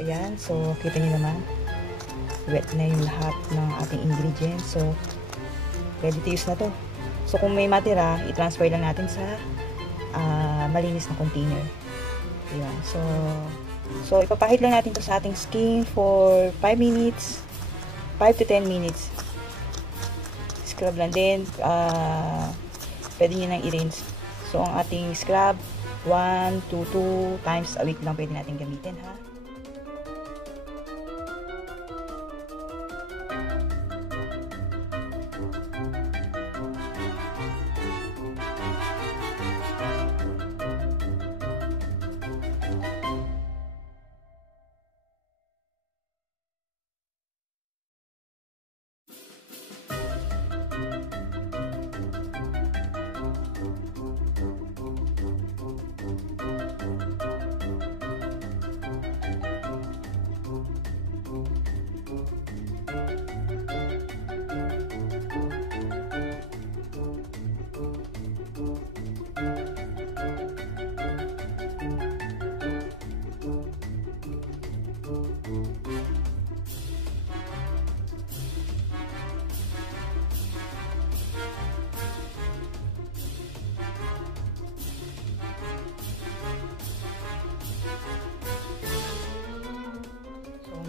ayan. So, kita niyo naman. Wet na yung lahat ng ating ingredients. So, ready to use na to. So, kung may matira, i-transfer lang natin sa malinis na container. Ayan. So, ipapahit lang natin to sa ating skin for 5 minutes. 5 to 10 minutes. Scrub lang din. Pwede nyo nang i-rinse. So, ang ating scrub, 1 to 2 times a week lang pwede natin gamitin, ha?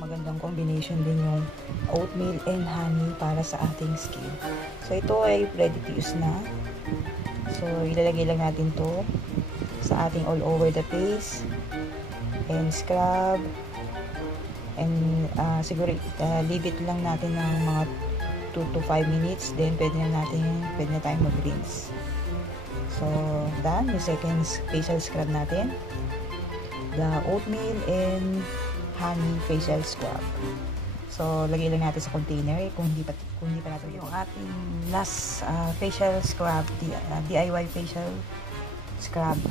Magandang combination din yung oatmeal and honey para sa ating skin. So, ito ay ready to use na. So, ilalagay lang natin to sa ating all over the face and scrub and siguro leave it lang natin ng mga 2 to 5 minutes, then pwede na tayong mag-rinse. So, done. Yung second facial scrub natin, the oatmeal and honey facial scrub. So, lagay lang natin sa container kung hindi pa natin yung ating last facial scrub, DIY facial scrub.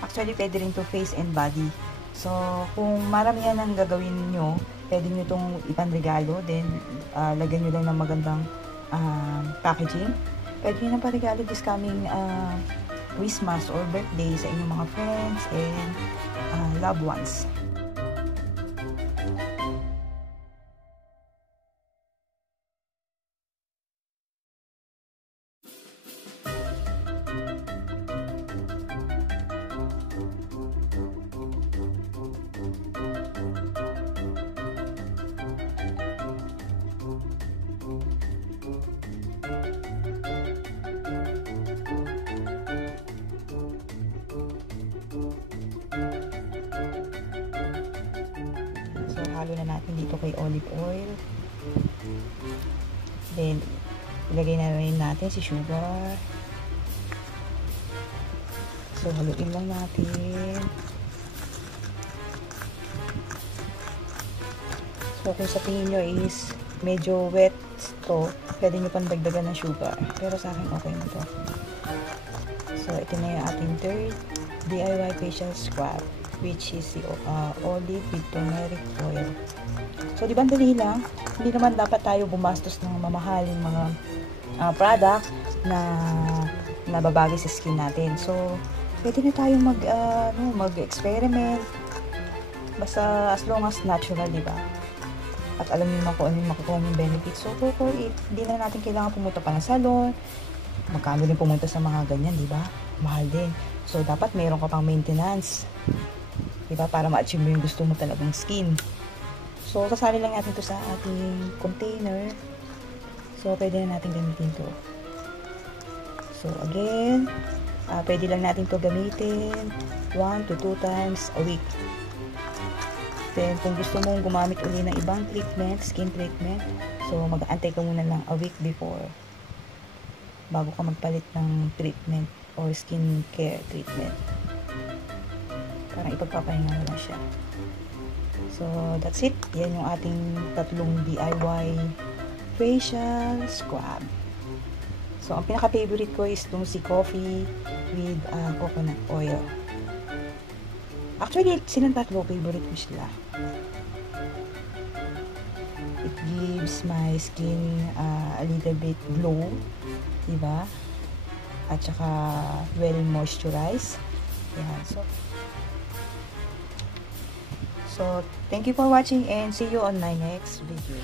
Actually, pwede rin to face and body. So, kung maramihan ang gagawin nyo, pwede nyo itong ipanregalo, then lagyan nyo lang ng magandang packaging. Pwede nyo nang paregalo this coming Christmas or birthday sa inyong mga friends and loved ones. Halo na natin dito kay olive oil. Then, ilagay na rin natin si sugar. So, haluin lang natin. So, kung sa tingin nyo is medyo wet to, pwede nyo pang dagdagan ng sugar. Pero sa akin, okay na to. So, ito na yung ating third DIY facial scrub, which is olive with turmeric oil. So, di ba dali lang? Hindi naman dapat tayo bumastos ng mamahaling mga product na nababagay sa skin natin. So, pwede na tayong mag-experiment. Basta as long as natural, di ba? At alam niyo naman kung ano yung makukuha yung benefits. So, for it, hindi na natin kailangan pumunta pa ng salon. Magkano din pumunta sa mga ganyan, di ba? Mahal din. So, dapat mayroon ka pang maintenance. Diba? Para ma-achieve mo yung gusto mo talagang skin. So, sasali lang natin to sa ating container. So, pwede na natin gamitin to. So, again, pwede lang natin to gamitin 1 to 2 times a week. Then, kung gusto mong gumamit uli ng ibang treatment, skin treatment, so, mag-aantay ka muna lang a week before bago ka magpalit ng treatment or skin care treatment. Parang ipagpapahinga mo lang siya. So, that's it. Yan yung ating tatlong DIY facial scrub. So, ang pinaka-favorite ko is itong si coffee with coconut oil. Actually, silang tatlo, favorite ko sila. It gives my skin a little bit glow. Diba? At saka well moisturized. Yan. So, thank you for watching and see you on my next video.